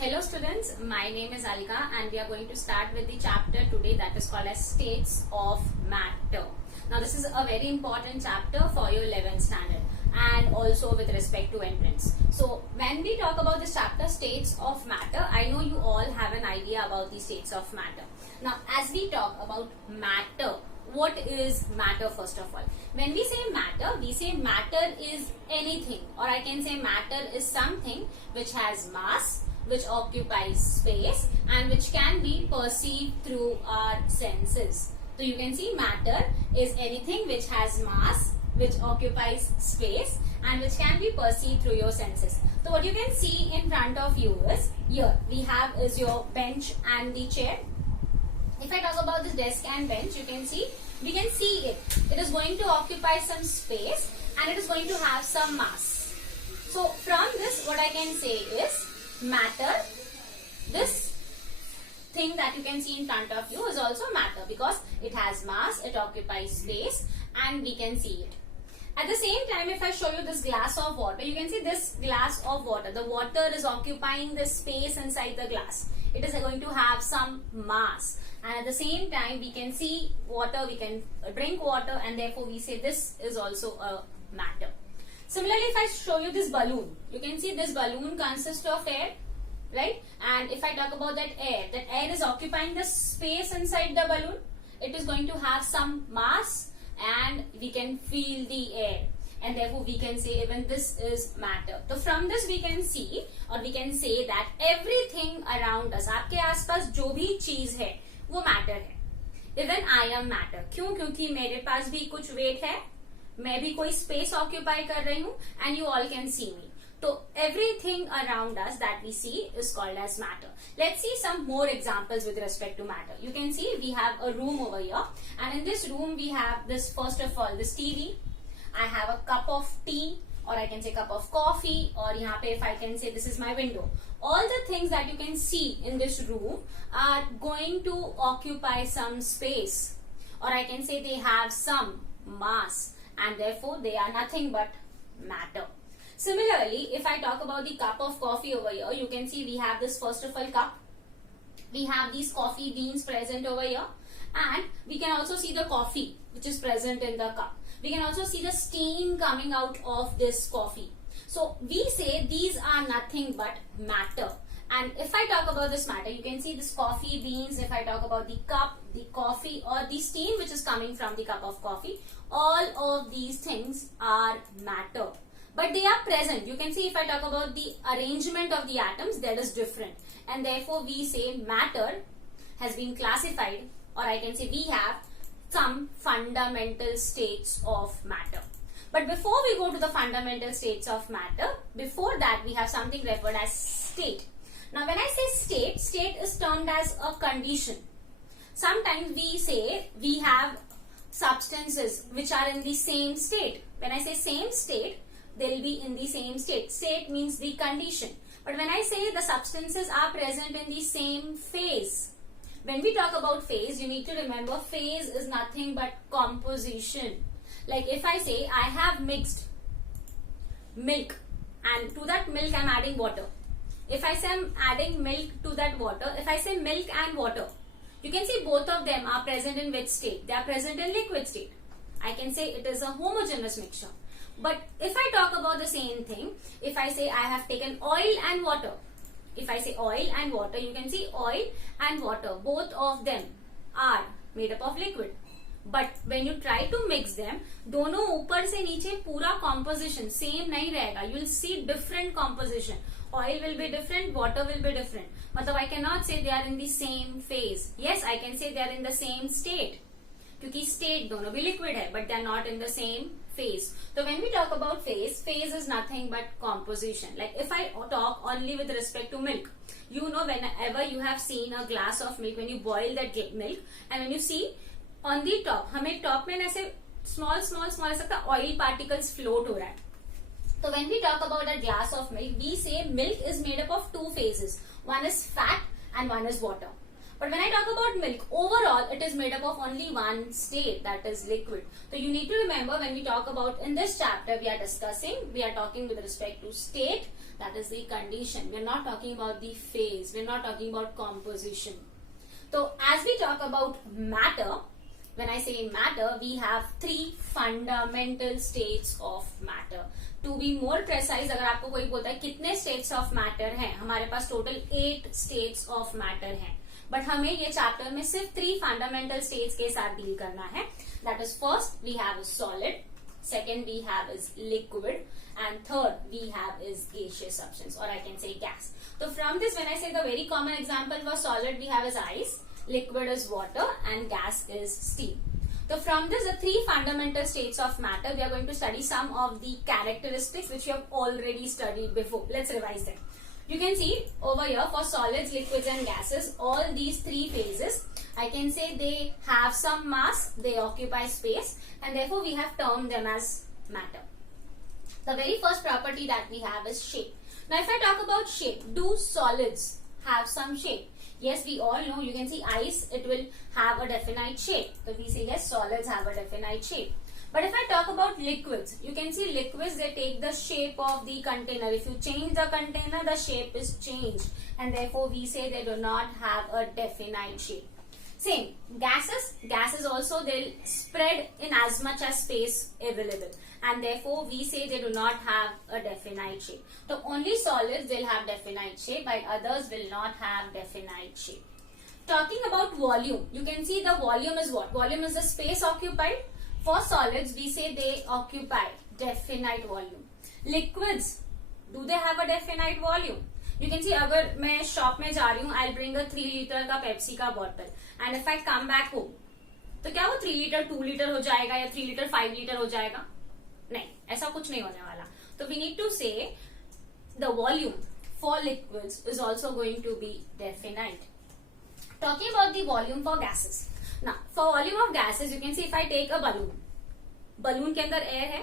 Hello students, my name is Alka and we are going to start with the chapter today that is called as States of Matter. Now this is a very important chapter for your 11th standard and also with respect to entrance. So when we talk about this chapter States of Matter, I know you all have an idea about the states of matter. Now as we talk about matter, what is matter first of all? When we say matter is anything, or I can say matter is something which has mass, which occupies space and which can be perceived through our senses. So you can see matter is anything which has mass, which occupies space and which can be perceived through your senses. So what you can see in front of you is, here we have is your bench and the chair. If I talk about this desk and bench, you can see, we can see it. It is going to occupy some space and it is going to have some mass. So from this what I can say is, matter, this thing that you can see in front of you is also matter because it has mass, it occupies space and we can see it. At the same time, if I show you this glass of water, you can see this glass of water. The water is occupying the space inside the glass. It is going to have some mass. And at the same time, we can see water, we can drink water and therefore we say this is also a matter. Similarly, if I show you this balloon, you can see this balloon consists of air, right? And if I talk about that air is occupying the space inside the balloon. It is going to have some mass and we can feel the air. And therefore, we can say even this is matter. So from this we can see or we can say that everything around us, आपके आसपास जो भी चीज है, वो matter है. Even I am matter. क्यों? क्योंकि मेरे पास भी कुछ weight है. मैं भी कोई स्पेस ऑक्यूपाई कर रही हूँ and you all can see me. तो everything around us that we see is called as matter. Let's see some more examples with respect to matter. You can see we have a room over here and in this room we have this first of all this TV. I have a cup of tea or I can say cup of coffee, or यहाँ पे if I can say this is my window. All the things that you can see in this room are going to occupy some space, or I can say they have some mass. And therefore they are nothing but matter. Similarly, if I talk about the cup of coffee over here, you can see we have this first of all cup. We have these coffee beans present over here and we can also see the coffee which is present in the cup. We can also see the steam coming out of this coffee. So we say these are nothing but matter. And if I talk about this matter, you can see this coffee beans. If I talk about the cup, the coffee or the steam which is coming from the cup of coffee, all of these things are matter. But they are present. You can see if I talk about the arrangement of the atoms, that is different. And therefore we say matter has been classified, or I can say we have some fundamental states of matter. But before we go to the fundamental states of matter, before that we have something referred as state. Now when I say state is termed as a condition. Sometimes we say we have substances which are in the same state. When I say same state, they will be in the same state. State means the condition. But when I say the substances are present in the same phase, when we talk about phase, you need to remember phase is nothing but composition. Like if I say I have mixed milk and to that milk I am adding water. If I say I am adding milk to that water, if I say milk and water, you can see both of them are present in which state? They are present in liquid state. I can say it is a homogeneous mixture. But if I talk about the same thing, if I say I have taken oil and water, if I say oil and water, you can see oil and water, both of them are made up of liquid. But when you try to mix them, दोनों ऊपर से नीचे पूरा composition same नहीं रहेगा. You will see different composition. Oil will be different, water will be different. मतलब I cannot say they are in the same phase. Yes, I can say they are in the same state. क्योंकि state दोनों भी liquid है, but they are not in the same phase. So when we talk about phase, phase is nothing but composition. Like if I talk only with respect to milk, you know whenever you have seen a glass of milk, when you boil that milk and when you see on the top, हमें top में ऐसे small ऐसा oil particles float हो रहा है. So when we talk about a glass of milk, we say milk is made up of two phases. One is fat and one is water. But when I talk about milk, overall it is made up of only one state, that is liquid. So you need to remember, when we talk about in this chapter, we are talking with respect to state, that is the condition. We are not talking about the phase. We are not talking about composition. So as we talk about matter, when I say matter, we have three fundamental states of matter. To be more precise, अगर आपको कोई बोलता है कितने states of matter हैं, हमारे पास total 8 states of matter हैं. बट हमें ये चैप्टर में सिर्फ 3 फंडामेंटल स्टेट्स के साथ डील करना है. That is first we have solid, second we have is liquid, and third we have is gaseous substance, or I can say gas. So from this, when I say the very common example for solid, we have is ice, liquid is water, and gas is steam. So from this, the 3 fundamental states of matter, we are going to study some of the characteristics which you have already studied before. Let's revise them. You can see over here for solids, liquids and gases, all these 3 phases, I can say they have some mass, they occupy space, and therefore we have termed them as matter. The very first property that we have is shape. Now if I talk about shape, do solids have some shape? Yes, we all know, you can see ice, it will have a definite shape. So we say yes, solids have a definite shape. But if I talk about liquids, you can see liquids, they take the shape of the container. If you change the container, the shape is changed, and therefore we say they do not have a definite shape. Same, gases also, they'll spread in as much as space available, and therefore we say they do not have a definite shape. So only solids will have definite shape, while others will not have definite shape. Talking about volume, you can see the volume is what? Volume is the space occupied. For solids, we say they occupy definite volume. Liquids, do they have a definite volume? You can see, अगर मैं शॉप में जा रही हूँ, I'll bring a 3 लीटर का पेप्सी का bottle, and if I come back home, तो क्या वो 3 लीटर 2 लीटर हो जाएगा या 3 लीटर 5 लीटर हो जाएगा? नहीं, ऐसा कुछ नहीं होने वाला. तो we need to say the volume for liquids is also going to be definite. Talking about the volume for gases. Now, for volume of gases, you can see if I take a balloon, balloon के अंदर air है,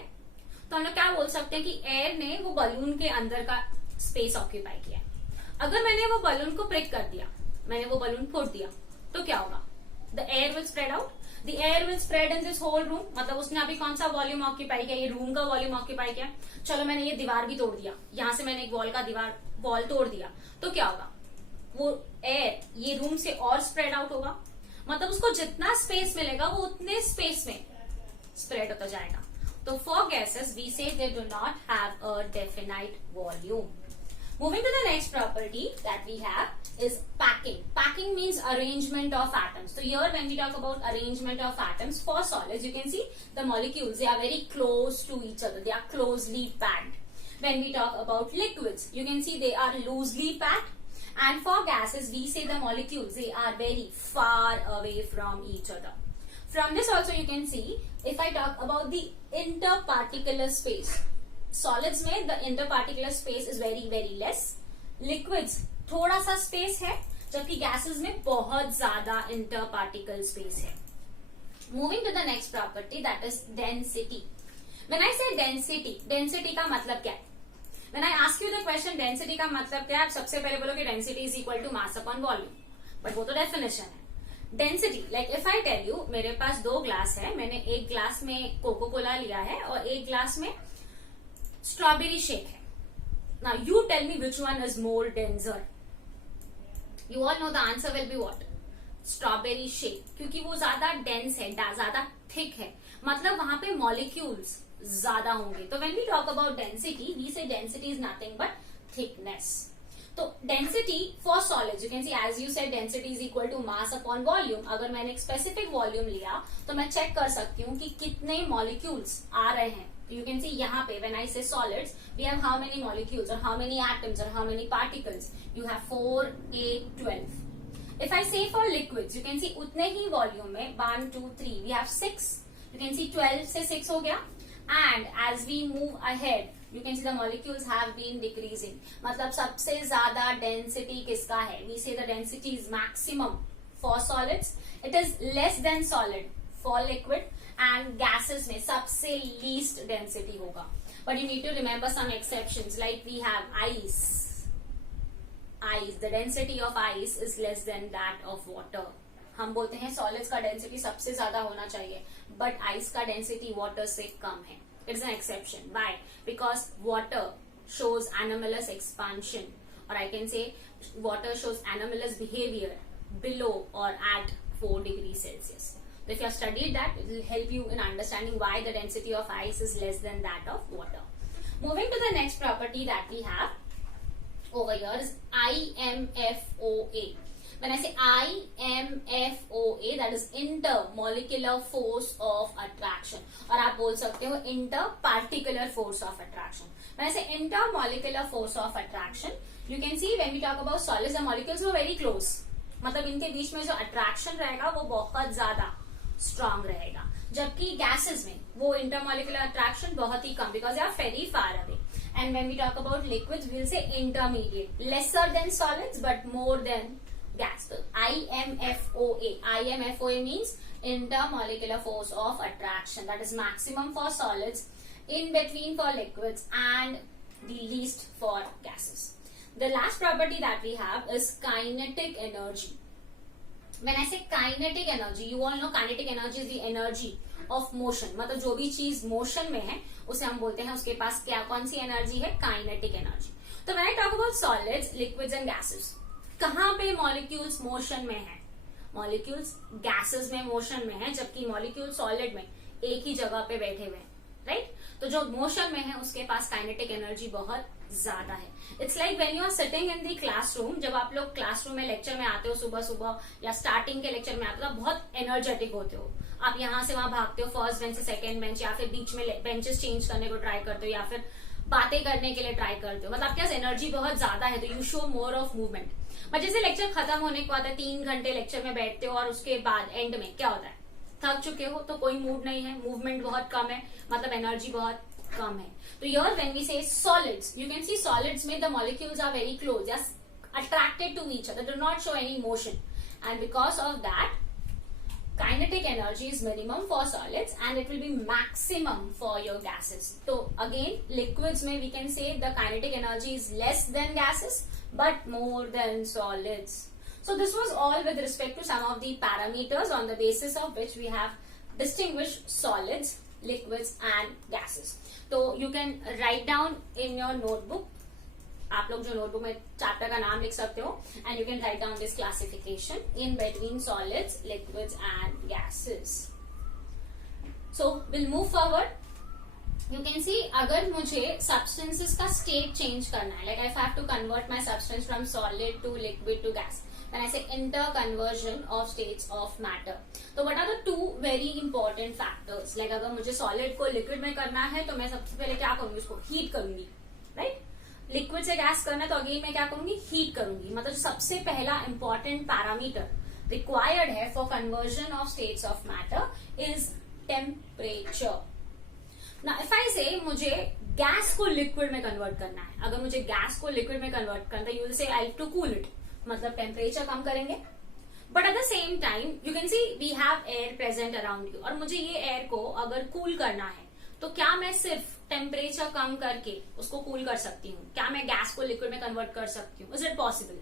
तो हम लोग क्या बोल सकते हैं कि air ने वो balloon के अंदर का space occupy किया. अगर मैंने वो balloon को prick कर दिया, मैंने वो balloon फोड़ दिया, तो क्या होगा? The air will spread out. The air will spread in this whole room. मतलब उसने अभी कौन सा volume occupy किया? ये room का volume occupy किया. चलो मैंने ये दीवार भी तोड़ दिया, यहाँ से मैंने एक wall तोड़ दिया, तो क्या होगा? वो air ये room से और spread out होगा. मतलब उसको जितना स्पेस मिलेगा वो उतने स्पेस में स्प्रेड होता जाएगा. तो for gases we say they do not have a definite volume. Moving to the next property that we have is packing. Packing means arrangement of atoms. तो here when we talk about arrangement of atoms for solids, you can see the molecules, they are very close to each other, they are closely packed. When we talk about liquids, you can see they are loosely packed. And for gases, we say the molecules, they are very far away from each other. From this also you can see, if I talk about the interparticular space, solids में the interparticular space is very very less. Liquids थोड़ा सा space है, जबकि gases में बहुत ज्यादा interparticle space है. Moving to the next property, that is density. When I say density, density का मतलब क्या है? When I ask you the question density का मतलब क्या है, आप सबसे पहले बोलोगे density is equal to mass upon volume. But वो तो definition है. Density, like if I tell you, मेरे पास 2 ग्लास है, मैंने एक ग्लास में कोको कोला लिया है और एक ग्लास में स्ट्रॉबेरी शेक है. Now you tell me which one is more denser. You all know the answer will be what? Strawberry shake, क्योंकि वो ज्यादा dense है, ज्यादा thick है, मतलब वहां पे molecules ज्यादा होंगे. तो when we talk about density, we say density is nothing but thickness. तो density for solids, you can see as you said density is equal to mass upon volume. अगर मैंने एक specific volume लिया तो मैं चेक कर सकती हूँ कि कितने molecules आ रहे हैं. You can see यहाँ पे when I say solids, we have how many molecules or how many atoms or how many particles. You have 4, 8, 12. If I say for liquids, you can see उतने ही volume में 1, 2, 3, we have 6. You can see 12 से 6 हो गया. And as we move ahead, you can see the molecules have been decreasing. मतलब सबसे ज्यादा density किसका है? We say the density is maximum for solids. It is less than solid for liquid. And gases में सबसे least density होगा. But you need to remember some exceptions. Like we have ice. ice, the density of ice is less than that of water. हम बोलते हैं solids का density सबसे ज्यादा होना चाहिए, but ice का density water से कम है. It is an exception. Why? Because water shows anomalous expansion, or I can say water shows anomalous behavior below or at 4 degrees Celsius. So if you have studied that, it will help you in understanding why the density of ice is less than that of water. Moving to the next property that we have over here is IMFOA. When I say IMFOA, that is intermolecular force of attraction, और आप बोल सकते हो interparticular force of attraction. When I say intermolecular force of attraction, you can see when we talk about solids, the molecules were very close. मतलब इनके बीच में जो attraction रहेगा वो बहुत ज्यादा strong रहेगा, जबकि gases में वो intermolecular attraction बहुत ही कम, because they are very far away. And when we talk about liquids, we will say intermediate, lesser than solids but more than gas. So IMFOA. IMFOA means intermolecular force of attraction. That is maximum for solids, in between for liquids, and the least for gases. The last property that we have is kinetic energy. When I say kinetic energy, you all know kinetic energy is the energy of motion. मतलब जो भी चीज motion में है उसे हम बोलते हैं उसके पास क्या कौन सी energy है, kinetic energy. तो when I talk about solids, liquids and gases, कहाँ पे molecules motion में है? Molecules gases में motion में है, जबकि molecules solid में एक ही जगह पे बैठे हुए हैं, right? तो जो motion में है उसके पास kinetic energy बहुत ज्यादा है. It's like when you are sitting in the classroom, जब आप लोग क्लासरूम में लेक्चर में आते हो सुबह सुबह या स्टार्टिंग के लेक्चर में आते हो, बहुत एनर्जेटिक होते हो. आप यहाँ से वहां भागते हो, फर्स्ट बेंच से सेकंड बेंच, या फिर बीच में बेंचेस चेंज करने को ट्राई करते हो, या फिर बातें करने के लिए ट्राई करते हो. मतलब आपके पास एनर्जी बहुत ज्यादा है, तो you show more of movement. But जैसे लेक्चर खत्म होने को आता है, 3 घंटे लेक्चर में बैठते हो और उसके बाद एंड में क्या होता है, थक चुके हो, तो कोई मूड नहीं है, मूवमेंट बहुत कम है, मतलब एनर्जी बहुत कम है. तो here when we say solids, you can see solids में the molecules are very close, just attracted to each other, do not show any motion, and because of that kinetic energy is minimum for solids and it will be maximum for your gases. So again liquids में we can say the kinetic energy is less than gases but more than solids. So this was all with respect to some of the parameters on the basis of which we have distinguished solids, liquids and gases. तो you can write down in your notebook, आप लोग जो नोटबुक में चैप्टर का नाम लिख सकते हो, and you can write down this classification in between solids, liquids and gases. So we'll move forward. You can see अगर मुझे substances का state change करना है, like if I have to convert my substance from solid to liquid to gas, when I say interconversion of states of matter, तो what are the 2 very important factors? Like अगर मुझे solid को liquid में करना है तो मैं सबसे पहले क्या करूंगी, उसको heat करूंगी, right? लिक्विड से गैस करना है तो अगेन मैं क्या करूंगी, हीट करूंगी. मतलब सबसे पहला इंपॉर्टेंट पैरामीटर रिक्वायर्ड है for conversion of states of matter is temperature. Now if I से मुझे गैस को लिक्विड में कन्वर्ट करना है, अगर मुझे गैस को लिक्विड में कन्वर्ट करना है, you will say I have to cool it, मतलब टेम्परेचर कम करेंगे. But at the same time you can see we have air present around you, और मुझे ये एयर को अगर कूल करना है तो क्या मैं सिर्फ टेम्परेचर कम करके उसको कूल कर सकती हूँ? क्या मैं गैस को लिक्विड में कन्वर्ट कर सकती हूँ? Is it possible?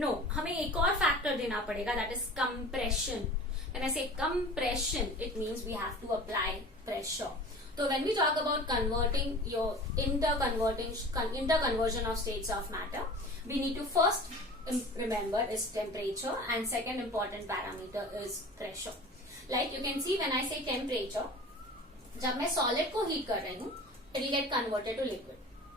नो. हमें एक और फैक्टर देना पड़ेगा, that is compression. When I say compression, it means we have to apply pressure. तो when we talk about converting your interconversion of states of matter, we need to first remember is temperature, and second important parameter is pressure. Like you can see when I say temperature, जब मैं सॉलिड को हीट कर रही हूँ, it will get converted to liquid.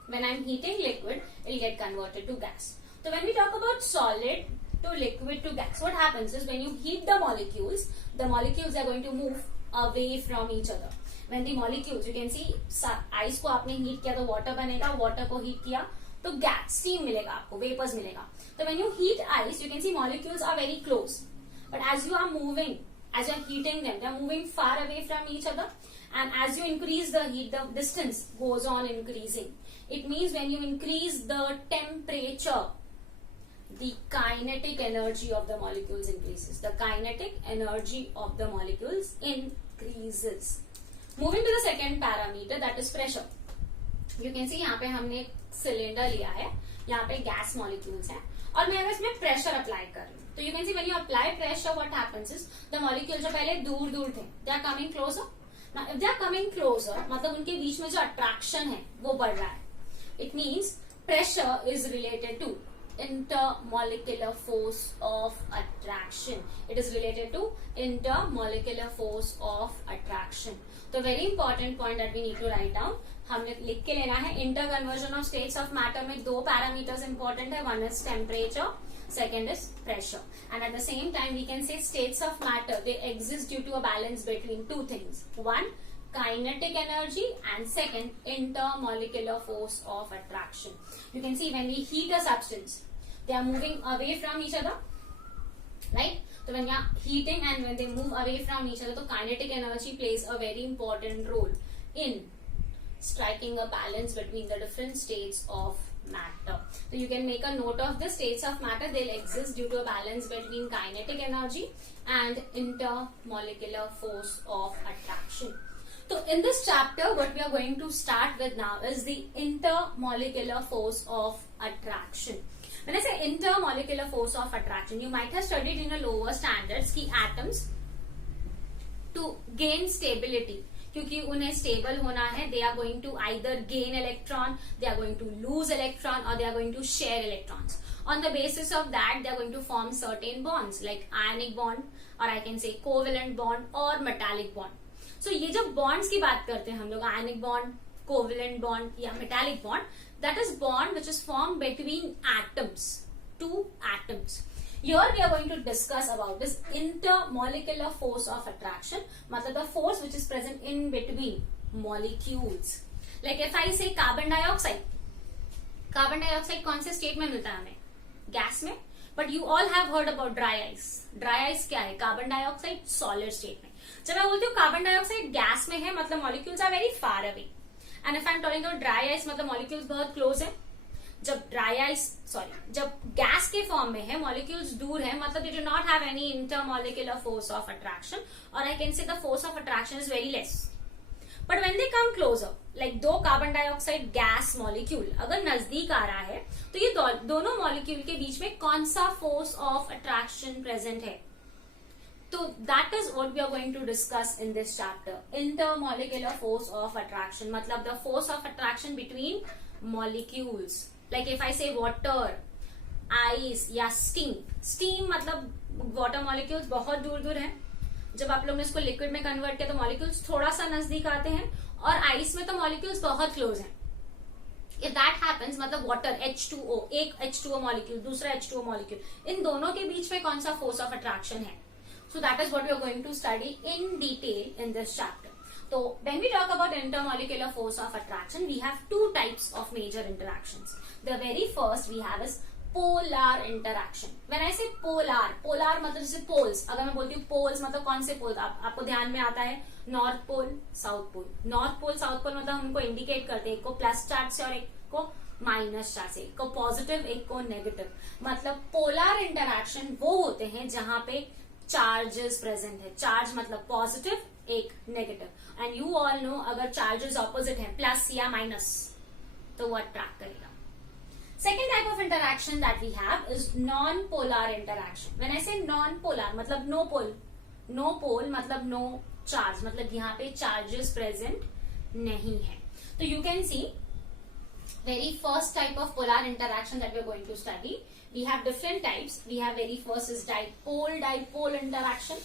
When I am heating liquid, it will get converted to gas. तो when we talk about solid to liquid to gas, what happens is when you heat the molecules are going to move away from each other. When the molecules, you can see ice को आपने हीट किया तो वाटर बनेगा, वाटर को हीट किया तो gas, steam मिलेगा आपको, वेपर्स मिलेगा. तो when you heat ice, you can see molecules are very close, but as you are moving, as you are heating them, they are moving far away from each other, and as you increase the heat, the distance goes on increasing. It means when you increase the temperature, the kinetic energy of the molecules increases. The kinetic energy of the molecules increases. Moving to the second parameter, that is pressure. You can see यहाँ पे हमने एक सिलेंडर लिया है. यहाँ पे gas molecules हैं और मैं इसमें प्रेशर अप्लाई कर रही हूँ. तो you can see when you apply pressure what happens is the molecule जो पहले दूर दूर थे they are coming closer. Now if they are coming closer मतलब उनके बीच में जो अट्रैक्शन है वो बढ़ रहा है. It means pressure is related to intermolecular force of attraction. It is related to intermolecular force of attraction. तो very important point that we need to write down. हमने लिख के लेना है interconversion of states of matter में दो parameters important है. One is temperature, second is pressure. And at the same time we can say states of matter they exist due to a balance between two things. One, kinetic energy, and second, intermolecular force of attraction. You can see when we heat a substance, they are moving away from each other, right? So when you are heating and when they move away from each other, so kinetic energy plays a very important role in striking a balance between the different states of matter. So you can make a note of the states of matter. They'll exist due to a balance between kinetic energy and intermolecular force of attraction. So in this chapter what we are going to start with now is the intermolecular force of attraction. When I say intermolecular force of attraction, you might have studied in a lower standards कि atoms to gain stability, क्योंकि उन्हें स्टेबल होना है, they are going to either gain electron, they are going to lose electron, or they are going to share electrons. On the basis of that, they are going to form certain bonds like ionic bond, or I can say covalent bond or metallic bond. So ये जब bonds की बात करते हैं हम लोग, ionic bond, covalent bond या metallic bond, that is bond which is formed between atoms, two atoms. Here we are going to discuss about this intermolecular force of attraction, मतलब the force which is present in between molecules. Like if I say carbon dioxide, carbon dioxide कौन से state में मिलता है हमें? Gas में. But you all have heard about dry ice. Dry ice क्या है? Carbon dioxide solid state में. जब मैं बोलती हूँ कार्बन डाइऑक्साइड गैस में है मतलब molecules are very far away, and if I am talking about dry ice मतलब मॉलिक्यूल्स बहुत क्लोज है. जब गैस के फॉर्म में है मॉलिक्यूल्स दूर है मतलब they do not have any intermolecular force of attraction, और I can say the force of attraction is very less. But when they come closer, like दो कार्बन डाइऑक्साइड गैस मॉलिक्यूल अगर नजदीक आ रहा है तो ये दोनों मॉलिक्यूल के बीच में कौन सा फोर्स ऑफ अट्रैक्शन प्रेजेंट है? So that is what we are going to discuss in this chapter. Intermolecular force of attraction. मतलब the force of attraction between molecules. Like if I say water, ice या steam. Steam मतलब water molecules बहुत दूर दूर हैं. जब आप लोग ने इसको liquid में convert किया तो molecules थोड़ा सा नजदीक आते हैं, और ice में तो molecules बहुत close हैं. If that happens मतलब water H2O, एक H2O molecule, दूसरा H2O molecule, इन दोनों के बीच में कौन सा force of attraction है? So that is what we are going to study in detail in this chapter. So when we talk about intermolecular force of attraction, we have two types of major interactions. The very first we have is polar interaction. When I say polar मतलब जैसे poles. अगर मैं बोलती हूँ poles मतलब कौन से poles? आपको ध्यान में आता है north pole, south pole. North pole, south pole मतलब हमको इंडिकेट करते हैं एक को प्लस चार्ज से और एक को माइनस चार्ज से, एक को पॉजिटिव एक को नेगेटिव. मतलब पोलर इंटरैक्शन वो होते हैं जहां पे चार्जेस प्रेजेंट है. चार्ज मतलब पॉजिटिव, एक negative. And you all know अगर चार्जेस ऑपोजिट है प्लस या माइनस तो वो अट्रैक्ट करेगा. Second type of interaction that we have is non polar interaction. When I say non polar मतलब नो पोल, नो पोल मतलब no charge, मतलब यहाँ पे चार्जेस प्रेजेंट नहीं है. तो you can C very first type of polar interaction that we are going to study. We have different types. We have very first is dipole interaction.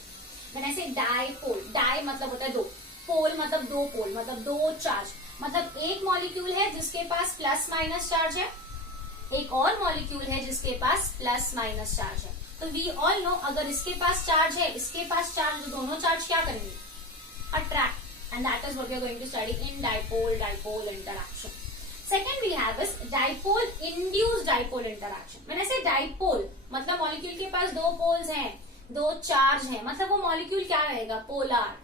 When I say dipole, di मतलब होता है दो, pole मतलब दो पोल मतलब दो चार्ज, मतलब एक मॉलिक्यूल है जिसके पास प्लस माइनस चार्ज है, एक और मॉलिक्यूल है जिसके पास प्लस माइनस चार्ज है. तो वी ऑल नो अगर इसके पास चार्ज है इसके पास चार्ज, तो दोनों चार्ज क्या करेंगे? Attract. And that is what we are going to study in dipole interaction. Second we have is dipole induced dipole interaction. When I say dipole मतलब मॉलिक्यूल के पास दो पोल्स हैं, दो चार्ज हैं, मतलब वो मॉलिक्यूल क्या रहेगा? पोलर.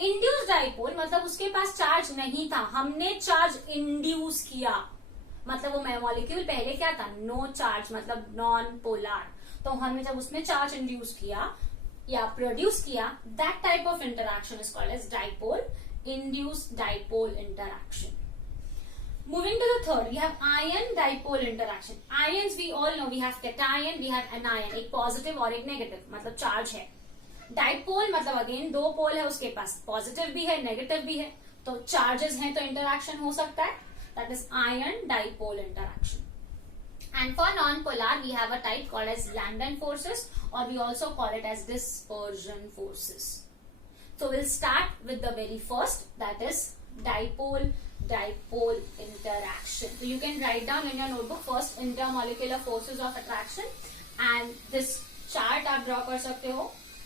इंड्यूस्ड डाइपोल मतलब उसके पास चार्ज नहीं था, हमने चार्ज इंड्यूस किया, मतलब वो मॉलिक्यूल पहले क्या था? नो चार्ज मतलब नॉन पोलर. तो हमने जब उसमें चार्ज इंड्यूस किया या प्रोड्यूस किया, that type of interaction is called as dipole induced dipole interaction. Moving to the third, we have ion dipole interaction. Ions we all know, we have cation, we have anion, एक पॉजिटिव और एक नेगेटिव, मतलब चार्ज है. डाइपोल मतलब अगेन दो पोल है उसके पास, पॉजिटिव भी है नेगेटिव भी है, तो चार्जेस हैं तो इंटरैक्शन हो सकता है. That is ion dipole interaction. And for non-polar, we have a type called as Landon forces, or we also call it as dispersion forces. So we'll start with the very first, that is dipole interaction. So you can write down in your notebook first intermolecular forces of attraction, and this chart आप draw कर सकते हो,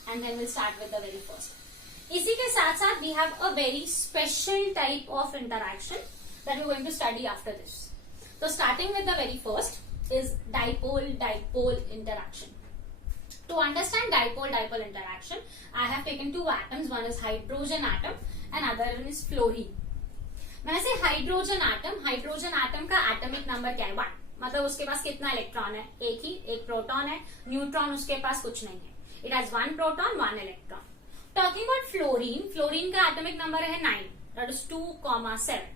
and then we'll start with the very first. इसी के साथ साथ we have a very special type of interaction that we're going to study after this. So starting with the very first is dipole interaction. To understand dipole interaction, I have taken two atoms. One is hydrogen atom and other one is fluorine. मैंने से hydrogen atom का atomic number क्या है? 1. मतलब उसके पास कितना इलेक्ट्रॉन है? एक प्रोटॉन है. न्यूट्रॉन उसके पास कुछ नहीं है. इट हैज 1 प्रोटॉन 1 इलेक्ट्रॉन. टॉकिंग अबाउट फ्लोरीन का एटॉमिक नंबर है 9, दैट इज 2,7.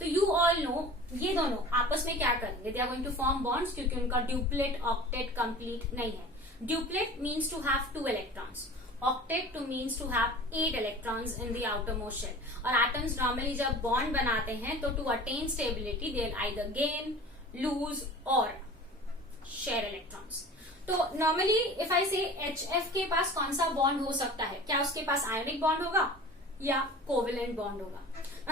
तो यू ऑल नो ये दोनों आपस में क्या करेंगे? They are going to form bonds, क्योंकि उनका ड्यूप्लेट ऑक्टेट कंप्लीट नहीं है. Duplet means to have 2 electrons. Octet too means to have 8 electrons in the outermost shell. और एटम्स नॉर्मली जब बॉन्ड बनाते हैं तो to attain stability they either gain, lose और शेयर इलेक्ट्रॉन्स. तो normally if I say HF के पास कौन सा बॉन्ड हो सकता है? क्या उसके पास आयोनिक बॉन्ड होगा या कोवेलेंट बॉन्ड होगा?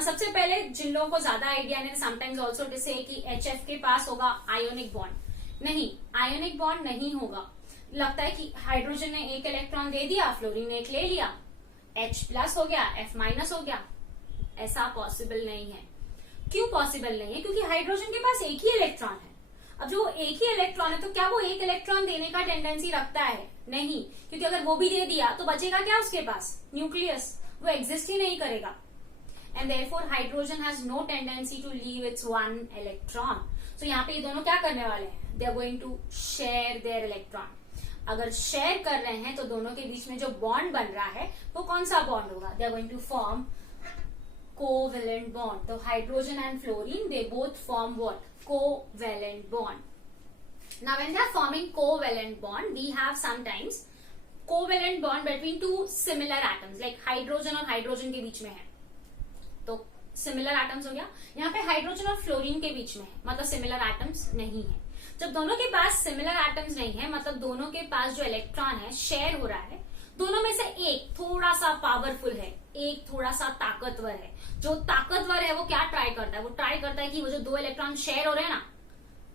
सबसे पहले जिन लोगों को ज्यादा आइडिया नहीं, समटाइम्स ऑल्सो से कि HF के पास होगा आयोनिक बॉन्ड. नहीं, आयोनिक बॉन्ड नहीं होगा. लगता है कि हाइड्रोजन ने एक इलेक्ट्रॉन दे दिया, फ्लोरीन ने एक ले लिया, H+ हो गया, F- हो गया. ऐसा पॉसिबल नहीं है. क्यों पॉसिबल नहीं है? क्योंकि हाइड्रोजन के पास एक ही इलेक्ट्रॉन है. अब जो एक ही इलेक्ट्रॉन है तो क्या वो एक इलेक्ट्रॉन देने का टेंडेंसी रखता है? नहीं, क्योंकि अगर वो भी दे दिया तो बचेगा क्या उसके पास? न्यूक्लियस. वो एग्जिस्ट ही नहीं करेगा. And therefore hydrogen has no tendency to leave its 1 electron. So यहाँ पे ये दोनों क्या करने वाले हैं? They are going to share their electron. अगर शेयर कर रहे हैं तो दोनों के बीच में जो बॉन्ड बन रहा है वो कौन सा बॉन्ड होगा? They are going to form covalent bond. तो hydrogen and fluorine they both form what? Covalent bond. Now when they are forming covalent bond, we have sometimes covalent bond between two similar atoms, like hydrogen और hydrogen के बीच में है तो similar atoms हो गया. यहाँ पे हाइड्रोजन और फ्लोरीन के बीच में है, मतलब सिमिलर एटम्स नहीं है. जब दोनों के पास सिमिलर एटम्स नहीं है, मतलब दोनों के पास जो इलेक्ट्रॉन है शेयर हो रहा है, दोनों में से एक थोड़ा सा पावरफुल है, एक थोड़ा सा ताकतवर है. जो ताकतवर है वो क्या ट्राई करता है? वो ट्राई करता है कि वो जो 2 इलेक्ट्रॉन शेयर हो रहे हैं ना,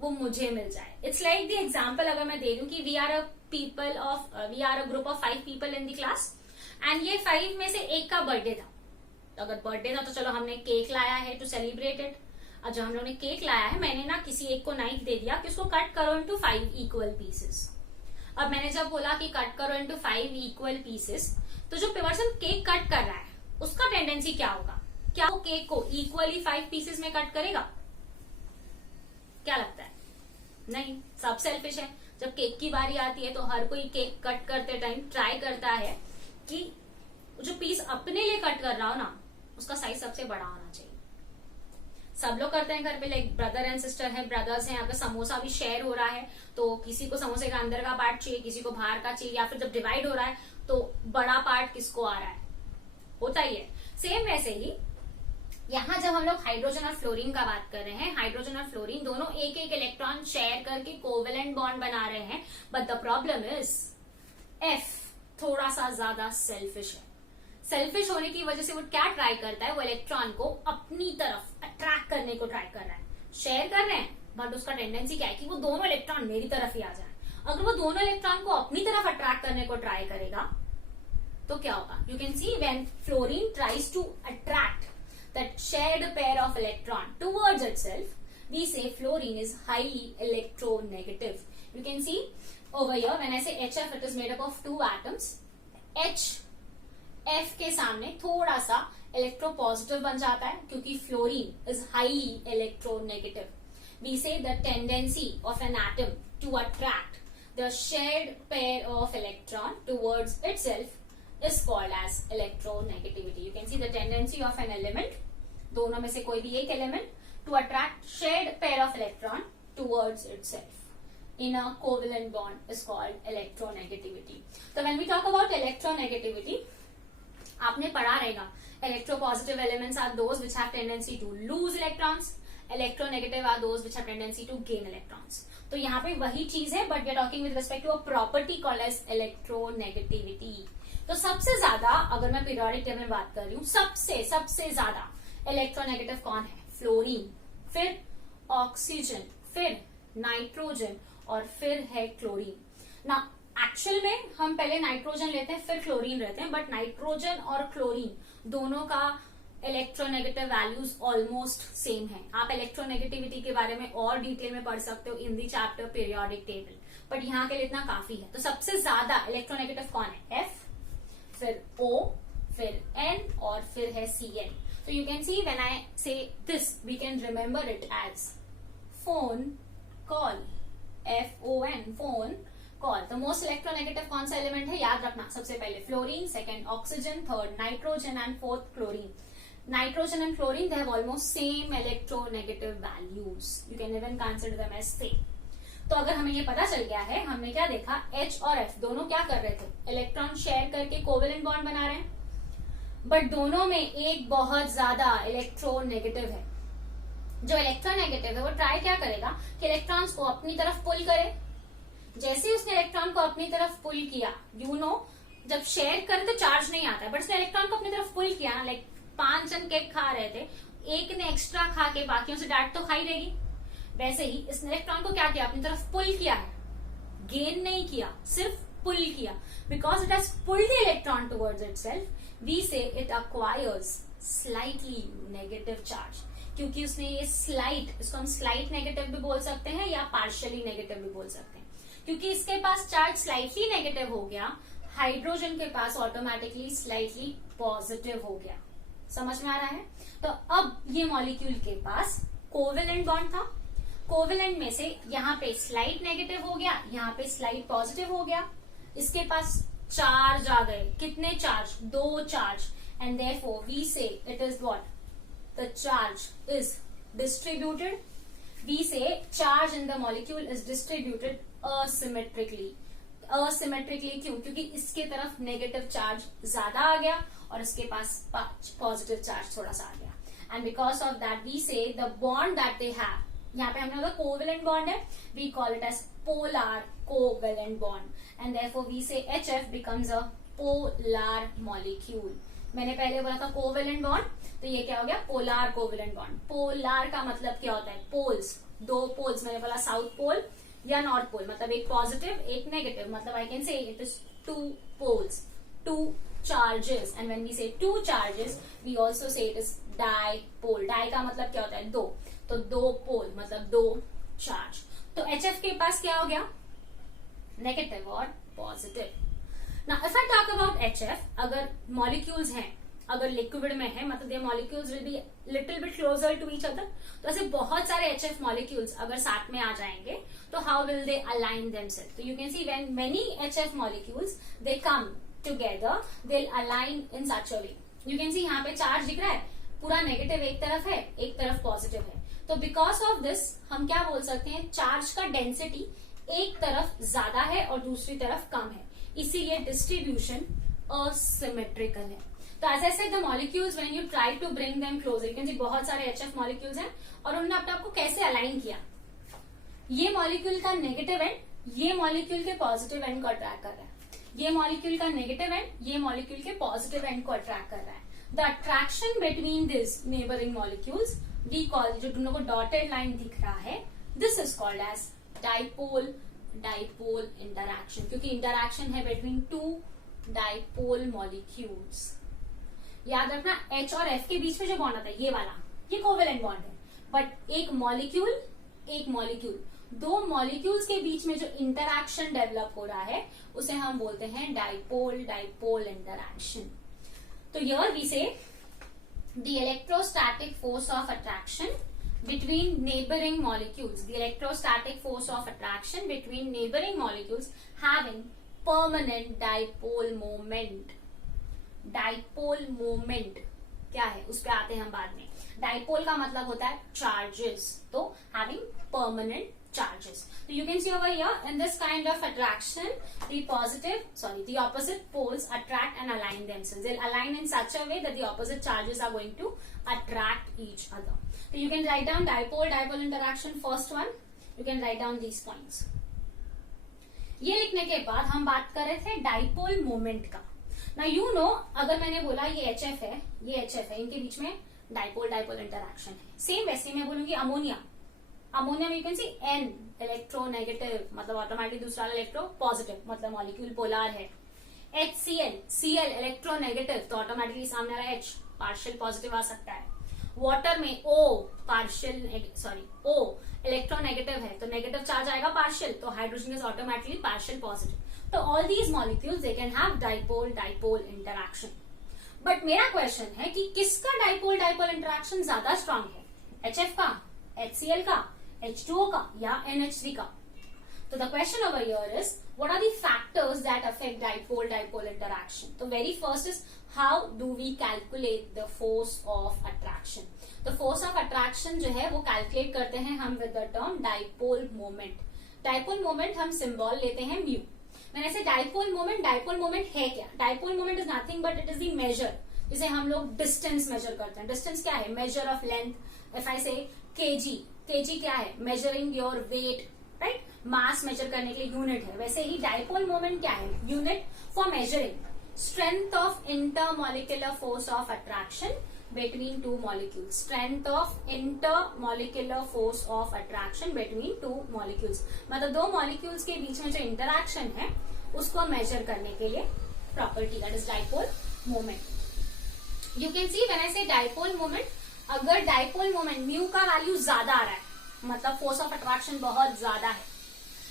वो मुझे मिल जाए. इट्स लाइक द एग्जाम्पल अगर मैं दे दूं कि we are a group of 5 people in the class, and ये 5 में से एक का बर्थडे था. अगर बर्थडे था तो चलो हमने केक लाया है टू सेलिब्रेट इट. और जब हम लोगों ने केक लाया है, मैंने ना किसी एक को नाइफ दे दिया कि उसको कट करो इनटू 5 इक्वल पीसेस. अब मैंने जब बोला कि कट करो इनटू 5 इक्वल पीसेस, तो जो पर्सन केक कट कर रहा है उसका टेंडेंसी क्या होगा? क्या वो केक को इक्वली 5 पीसेस में कट करेगा? क्या लगता है? नहीं, सब सेल्फिश है. जब केक की बारी आती है तो हर कोई केक कट करते टाइम ट्राई करता है कि जो पीस अपने लिए कट कर रहा हो ना, उसका साइज सबसे बड़ा होना चाहिए. सब लोग करते हैं घर पे, लाइक ब्रदर एंड सिस्टर है, ब्रदर्स हैं, अगर समोसा भी शेयर हो रहा है तो किसी को समोसे का अंदर का पार्ट चाहिए, किसी को बाहर का चाहिए, या फिर जब डिवाइड हो रहा है तो बड़ा पार्ट किसको आ रहा है? होता ही है. सेम वैसे ही यहाँ जब हम लोग हाइड्रोजन और फ्लोरीन का बात कर रहे हैं, हाइड्रोजन और फ्लोरीन दोनों एक एक इलेक्ट्रॉन शेयर करके कोवेलेंट बॉन्ड बना रहे हैं. But the problem is F थोड़ा सा ज्यादा सेल्फिश है. सेल्फिश होने की वजह से वो क्या ट्राई करता है? वो इलेक्ट्रॉन को अपनी तरफ अट्रैक्ट करने को ट्राई कर रहा है. शेयर कर रहे हैं बट उसका टेंडेंसी क्या है कि वो दोनों इलेक्ट्रॉन मेरी तरफ ही आ जाए. अगर वो दोनों इलेक्ट्रॉन को अपनी तरफ अट्रैक्ट करने को ट्राई करेगा तो क्या होगा? You can see when fluorine tries to attract that shared pair of electron towards itself, we say fluorine is highly electronegative. You can see over here when I say HF, it is made up of 2 atoms. F के सामने थोड़ा सा इलेक्ट्रोपॉजिटिव बन जाता है क्योंकि fluorine is highly electronegative. We say the tendency of an atom to attract the shared pair of electron towards itself is called as electronegativity. You can see the tendency of an element, दोनों में से कोई भी एक element to attract shared pair of electron towards itself in a covalent bond is called electronegativity. So when we talk about electronegativity, आपने पढ़ा रहेगा electropositive elements are those which have tendency to lose electrons, electronegative are those which have tendency to gain electrons. तो यहाँ पे वही चीज है, but we are talking with respect to a property called as electronegativity. तो सबसे ज्यादा अगर मैं पीरियोडिक टेबल में बात कर रही हूँ, सबसे ज्यादा इलेक्ट्रोनेगेटिव कौन है? फ्लोरीन, फिर ऑक्सीजन, फिर नाइट्रोजन और फिर है क्लोरीन ना। एक्चुअल में हम पहले नाइट्रोजन लेते हैं फिर क्लोरीन रहते हैं, बट नाइट्रोजन और क्लोरीन दोनों का इलेक्ट्रोनेगेटिव वैल्यूज ऑलमोस्ट सेम है। आप इलेक्ट्रोनेगेटिविटी के बारे में और डिटेल में पढ़ सकते हो in the chapter periodic table, but यहाँ के लिए इतना काफी है। तो सबसे ज्यादा इलेक्ट्रोनेगेटिव कौन है? F, फिर O, फिर N और फिर है Cn. So you can see when I say this, we can remember it as phone call, F-O-N, phone call. The most electronegative कौन सा एलिमेंट है? याद रखना, सबसे पहले fluorine, second oxygen, third nitrogen and fourth chlorine. Nitrogen and chlorine, they have almost same electronegative values. You can even consider them as same. तो अगर हमें ये पता चल गया है, हमने क्या देखा, H और F दोनों क्या कर रहे थे? इलेक्ट्रॉन शेयर करके कोवेलेंट बॉन्ड बना रहे हैं, बट दोनों में एक बहुत ज्यादा इलेक्ट्रोनेगेटिव है. जो इलेक्ट्रोनेगेटिव है वो ट्राई क्या करेगा कि इलेक्ट्रॉन्स को अपनी तरफ पुल करे. जैसे ही उसने इलेक्ट्रॉन को अपनी तरफ पुल किया, जब शेयर करे तो चार्ज नहीं आता है, बट उसने इलेक्ट्रॉन को अपनी तरफ पुल किया ना, लाइक 5 जन केक खा रहे थे, एक ने एक्स्ट्रा खा के बाकियों से डांट तो खाई देगी. वैसे ही इस इलेक्ट्रॉन को क्या किया? अपनी तरफ पुल किया है, गेन नहीं किया, सिर्फ पुल किया. Because it has pulled the electron towards itself, we say it acquires slightly negative charge. क्योंकि उसने ये स्लाइट, इसको हम स्लाइट नेगेटिव भी बोल सकते हैं या पार्शियली नेगेटिव भी बोल सकते हैं. क्योंकि इसके पास चार्ज स्लाइटली नेगेटिव हो गया, हाइड्रोजन के पास ऑटोमेटिकली स्लाइटली पॉजिटिव हो गया. समझ में आ रहा है? तो अब ये मॉलिक्यूल के पास कोवेलेंट बॉन्ड था, कोवेलेंट में से यहाँ पे स्लाइट नेगेटिव हो गया, यहाँ पे स्लाइट पॉजिटिव हो गया. इसके पास चार्ज आ गए. कितने charge? 2 charge. And therefore we say it is what? The charge is distributed. We say charge in the molecule is distributed asymmetrically. Asymmetrically क्यों? क्योंकि इसके तरफ नेगेटिव चार्ज ज्यादा आ गया और इसके पास पॉजिटिव चार्ज थोड़ा सा आ गया. And because of that we say the bond that they have, यहाँ पे हमने बोला कोवेलेंट बॉन्ड है, we call it as polar covalent bond. And therefore we say HF becomes a polar molecule. मैंने पहले बोला था कोवेलेंट बॉन्ड, तो ये क्या हो गया? Polar covalent bond. पोलर का मतलब क्या होता है? Poles, 2 poles. मैंने बोला साउथ पोल या नॉर्थ पोल, मतलब एक पॉजिटिव एक नेगेटिव, मतलब आई कैन से इट इज 2 poles, 2 charges. And when we say 2 charges, we also say it is dipole. Di का मतलब क्या होता है? 2. तो 2 पोल मतलब 2 चार्ज. तो HF के पास क्या हो गया? नेगेटिव और positive. Now if I talk about HF, अगर मॉलिक्यूल्स हैं, अगर लिक्विड में है, मतलब ये molecules will be little bit closer to each other. तो ऐसे बहुत सारे HF मॉलिक्यूल्स अगर साथ में आ जाएंगे तो how will they align themselves? तो you can see when many HF molecules they come together, they will align in such a way. You can see यहाँ पे चार्ज दिख रहा है, पूरा नेगेटिव एक तरफ है, एक तरफ पॉजिटिव है. तो बिकॉज ऑफ दिस हम क्या बोल सकते हैं? चार्ज का डेंसिटी एक तरफ ज्यादा है और दूसरी तरफ कम है, इसीलिए डिस्ट्रीब्यूशन असिमेट्रिकल है. तो as I said the molecules when you try to bring them closer, you can see बहुत सारे HF मॉलिक्यूल्स हैं और उन्होंने अपने आप को कैसे अलाइन किया. ये मॉलिक्यूल का नेगेटिव एंड ये मॉलिक्यूल के पॉजिटिव एंड को अट्रैक्ट कर रहा है, ये मॉलिक्यूल का नेगेटिव एंड ये मॉलिक्यूल के पॉजिटिव एंड को अट्रैक्ट कर रहा है. The attraction between this neighbouring molecules we call, जो तुम लोगों को डॉटेड लाइन दिख रहा है, this is called as dipole dipole interaction. क्योंकि इंटरैक्शन है बिटवीन 2 डाइपोल मॉलिक्यूल्स. याद रखना H और F के बीच में जो बॉन्ड आता है ये वाला, ये कोवेलेंट बॉन्ड है. बट एक मॉलिक्यूल 2 मॉलिक्यूल्स के बीच में जो इंटरैक्शन डेवलप हो रहा है उसे हम बोलते हैं डाइपोल डाइपोल इंटरैक्शन. तो here we say the electrostatic force of attraction between neighboring molecules, the electrostatic force of attraction between neighboring molecules having permanent dipole moment. Dipole moment क्या है उस पे आते हैं हम बाद में. डाइपोल का मतलब होता है चार्जेस, तो having permanent charges. So you can see over here in this kind of attraction, the opposite poles attract and align themselves. They'll align in such a way that the opposite charges are going to attract each other. So you can write down dipole interaction. First one, you can write down these points. ये लिखने के बाद हम बात कर रहे थे dipole moment का. Now you know, अगर मैंने बोला ये HF है, ये HF है, इनके बीच में डाइपोल इंटरैक्शन है. सेम वैसे मैं बोलूंगी अमोनिया में you can C N electronegative, मतलब ऑटोमेटिक दूसरा इलेक्ट्रो पॉजिटिव, मतलब मॉलिक्यूल पोलर है. Cl इलेक्ट्रोनेगेटिव, तो ऑटोमेटिकली सामने वाला H पार्शियल पॉजिटिव आ सकता है. वाटर में O इलेक्ट्रोनेगेटिव है, तो नेगेटिव चार्ज आएगा पार्शियल, तो hydrogen is automatically partial positive. तो all these molecules they can have dipole interaction. But मेरा क्वेश्चन है कि किसका डाइपोल इंटरैक्शन ज्यादा स्ट्रांग है, HF का, HCl का, H2O का या NH3 का. So the question over here is, what are the factors that affect dipole interaction? So very first is, how do we calculate the force of attraction? The force of attraction जो है वो calculate करते हैं हम with the term dipole moment. Dipole moment हम symbol लेते हैं mu. मैंने ऐसे dipole moment है क्या? Dipole moment is nothing but it is the measure जिसे हम लोग distance measure करते हैं. Distance क्या है? Measure of length. If I say kg क्या है? Measuring your weight, right? Mass measure करने के लिए यूनिट है. वैसे ही डाइपोल मोमेंट क्या है? Unit for measuring strength of intermolecular force of attraction between two molecules. Strength of intermolecular force of attraction between two molecules, मतलब दो मॉलिक्यूल्स के बीच में जो इंटरैक्शन है उसको मेजर करने के लिए property, that is dipole moment. You can see when I say dipole moment, अगर डाइपोल मोमेंट म्यू का वैल्यू ज्यादा आ रहा है, मतलब फोर्स ऑफ अट्रैक्शन बहुत ज्यादा है.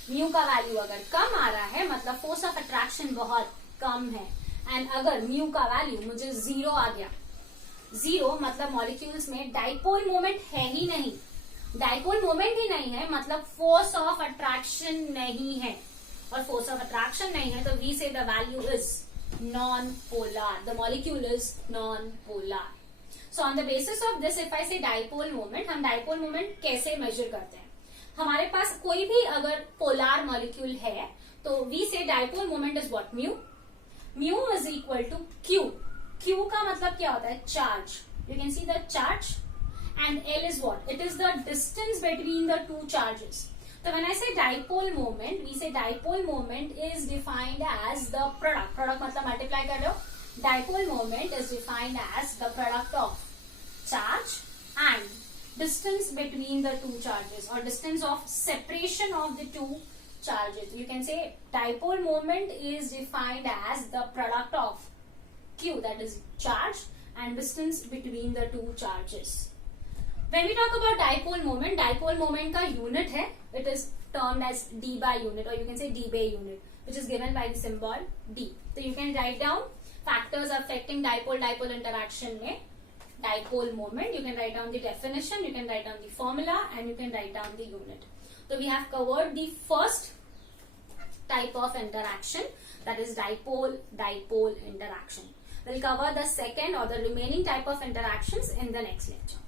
म्यू का वैल्यू अगर कम आ रहा है, मतलब फोर्स ऑफ अट्रैक्शन बहुत कम है. एंड अगर म्यू का वैल्यू मुझे 0 आ गया, 0 मतलब मॉलिक्यूल्स में डाइपोल मोमेंट है ही नहीं. डाइपोल मोमेंट ही नहीं है मतलब फोर्स ऑफ अट्रैक्शन नहीं है, और फोर्स ऑफ अट्रैक्शन नहीं है तो we say the value is non polar, the molecule is non polar. So on the basis of this if I say dipole moment, हम डाइपोल मोमेंट कैसे मेजर करते हैं? हमारे पास कोई भी अगर पोलर मॉलिक्यूल है तो we say dipole moment is what? Mu is equal to q का मतलब क्या होता है? Charge. You can see the charge. And L is what? It is the distance between the two charges. तो when I say dipole moment, we say dipole moment is defined as the product मतलब multiply कर रहे हो. Dipole moment is defined as the product of charge and distance between the two charges, or distance of separation of the two charges. You can say dipole moment is defined as the product of Q, that is charge, and distance between the two charges. When we talk about dipole moment का unit है, it is termed as D by unit, or you can say D by unit, which is given by the symbol D. So you can write down factors affecting dipole interaction में dipole moment. You can write down the definition, you can write down the formula, and you can write down the unit. So we have covered the first type of interaction, that is dipole interaction. We'll cover the second or the remaining type of interactions in the next lecture.